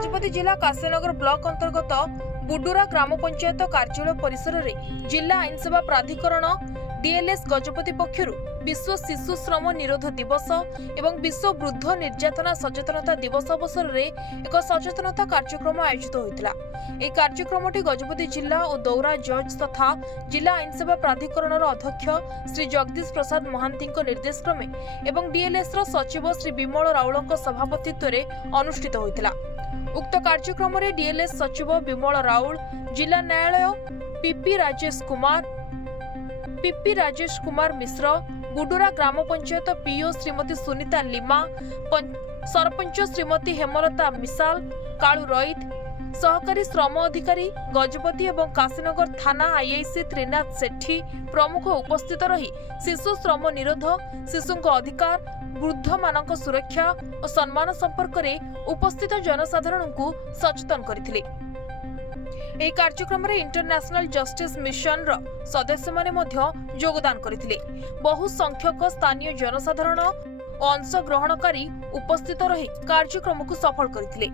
गजपति जिला काशीनगर ब्लॉक अंतर्गत बुडुरा ग्राम पंचायत कार्यालय परिसर में जिला आईन सेवा प्राधिकरण डीएलएस गजपति पक्षरु विश्व शिशु श्रम निरोध दिवस एवं विश्व वृद्ध निर्यातना सचेतनता दिवस अवसर में एक सचेतनता कार्यक्रम आयोजित होता। यह कार्यक्रमटी गजपति जिला और दौरा जज तथा जिला आईन सेवा प्राधिकरण अध्यक्ष श्री जगदीश प्रसाद महांती निर्देश क्रमे एवं डीएलएस सचिव श्री विमल राउल सभापतित्व में अनुष्ठित होता। उक्त कार्यक्रम में डीएलएस सचिव विमल राउल, जिला न्यायालय पीपी राजेश कुमार मिश्र, बुडुरा ग्राम पंचायत पीओ श्रीमती सुनीता लिमा, सरपंच श्रीमती हेमलता मिसाल, कालू रईत, सहकारी श्रम अधिकारी गजपति एवं काशीनगर थाना आईआईसी त्रिनाथ सेठी प्रमुख उपस्थित रही शिशु श्रम निरोध, शिशुंक अधिकार, वृद्ध मानक सुरक्षा और सम्मान संपर्क में उपस्थित जनसाधारण को सचेतन करथिले। ଏହି କାର୍ଯ୍ୟକ୍ରମରେ ଇଣ୍ଟରନ୍ୟାସନାଲ ଜଷ୍ଟିସ ମିଶନର ସଦସ୍ୟମାନେ ମଧ୍ୟ ଯୋଗଦାନ କରିଥିଲେ। ବହୁ ସଂଖ୍ୟକ ସ୍ଥାନୀୟ ଜନସାଧାରଣ ଓ ଅଂଶଗ୍ରହଣକାରୀ ଉପସ୍ଥିତ ରହି କାର୍ଯ୍ୟକ୍ରମକୁ ସଫଳ କରିଥିଲେ।